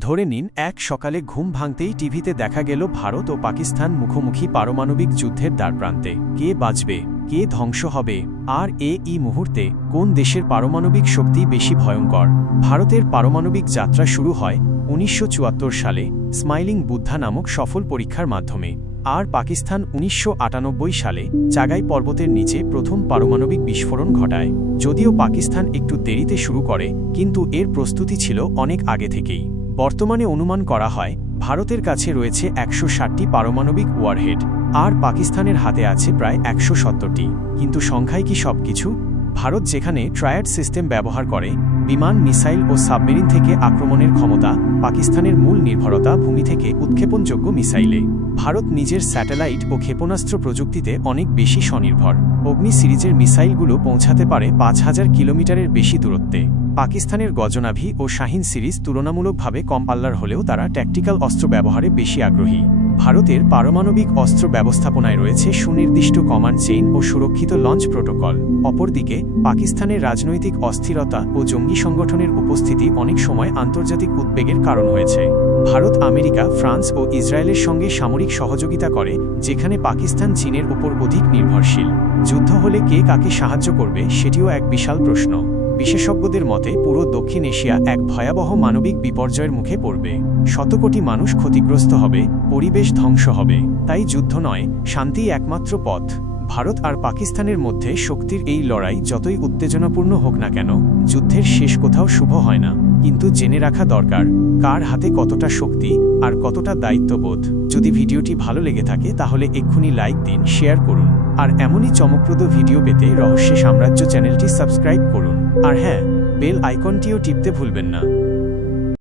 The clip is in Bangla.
ধরে নিন, এক সকালে ঘুম ভাঙতেই টিভিতে দেখা গেল ভারত ও পাকিস্তান মুখোমুখি পারমাণবিক যুদ্ধের দ্বারপ্রান্তে। কে বাঁচবে? কে ধ্বংস হবে? আর এ ই মুহূর্তে কোন দেশের পারমাণবিক শক্তি বেশি ভয়ঙ্কর? ভারতের পারমাণবিক যাত্রা শুরু হয় উনিশশো চুয়াত্তর সালে স্মাইলিং বুদ্ধা নামক সফল পরীক্ষার মাধ্যমে। আর পাকিস্তান উনিশশো আটানব্বই সালে চাগাই পর্বতের নিচে প্রথম পারমাণবিক বিস্ফোরণ ঘটায়। যদিও পাকিস্তান একটু দেরিতে শুরু করে, কিন্তু এর প্রস্তুতি ছিল অনেক আগে থেকেই। বর্তমানে অনুমান করা হয়, ভারতের কাছে রয়েছে একশো ষাটটি পারমাণবিক ওয়ারহেড, আর পাকিস্তানের হাতে আছে প্রায় একশো সত্তরটি। কিন্তু সংখ্যায় কি সবকিছু? ভারত যেখানে ট্রায়াড সিস্টেম ব্যবহার করে, বিমান, মিসাইল ও সাবমেরিন থেকে আক্রমণের ক্ষমতা, পাকিস্তানের মূল নির্ভরতা ভূমি থেকে উৎক্ষেপণযোগ্য মিসাইলে। ভারত নিজের স্যাটেলাইট ও ক্ষেপণাস্ত্র প্রযুক্তিতে অনেক বেশি স্বনির্ভর। অগ্নি সিরিজের মিসাইলগুলো পৌঁছাতে পারে পাঁচ হাজার কিলোমিটারের বেশি দূরত্বে। পাকিস্তানের গজনাভি ও শাহিন সিরিজ তুলনামূলকভাবে কম পাল্লার হলেও তারা ট্যাকটিক্যাল অস্ত্র ব্যবহারে বেশি আগ্রহী। ভারতের পারমাণবিক অস্ত্র ব্যবস্থাপনায় রয়েছে সুনির্দিষ্ট কমান্ড চেইন ও সুরক্ষিত লঞ্চ প্রোটোকল অপরদিকে, পাকিস্তানের রাজনৈতিক অস্থিরতা ও জঙ্গি সংগঠনের উপস্থিতি অনেক সময় আন্তর্জাতিক উদ্বেগের কারণ হয়েছে। ভারত, আমেরিকা, ফ্রান্স ও ইসরায়েলের সঙ্গে সামরিক সহযোগিতা করে, যেখানে পাকিস্তান চীনের উপর অধিক নির্ভরশীল। যুদ্ধ হলে কে কাকে সাহায্য করবে, সেটিও এক বিশাল প্রশ্ন। বিশেষজ্ঞদের মতে, পুরো দক্ষিণ এশিয়া এক ভয়াবহ মানবিক বিপর্যয়ের মুখে পড়বে। শতকোটি মানুষ ক্ষতিগ্রস্ত হবে, পরিবেশ ধ্বংস হবে। তাই যুদ্ধ নয়, শান্তিই একমাত্র পথ। ভারত আর পাকিস্তানের মধ্যে শক্তির এই লড়াই যতই উত্তেজনাপূর্ণ হোক না কেন, যুদ্ধের শেষ কোথাও শুভ হয় না। কিন্তু জেনে রাখা দরকার, কার হাতে কতটা শক্তি আর কতটা দায়িত্ববোধ। যদি ভিডিওটি ভালো লেগে থাকে, তাহলে এক্ষুনি লাইক দিন, শেয়ার করুন। আর এমনই চমকপ্রদ ভিডিও পেতে রহস্য সাম্রাজ্য চ্যানেলটি সাবস্ক্রাইব করুন। আর হ্যাঁ বেল আইকনটিও টিপতে ভুলবেন না।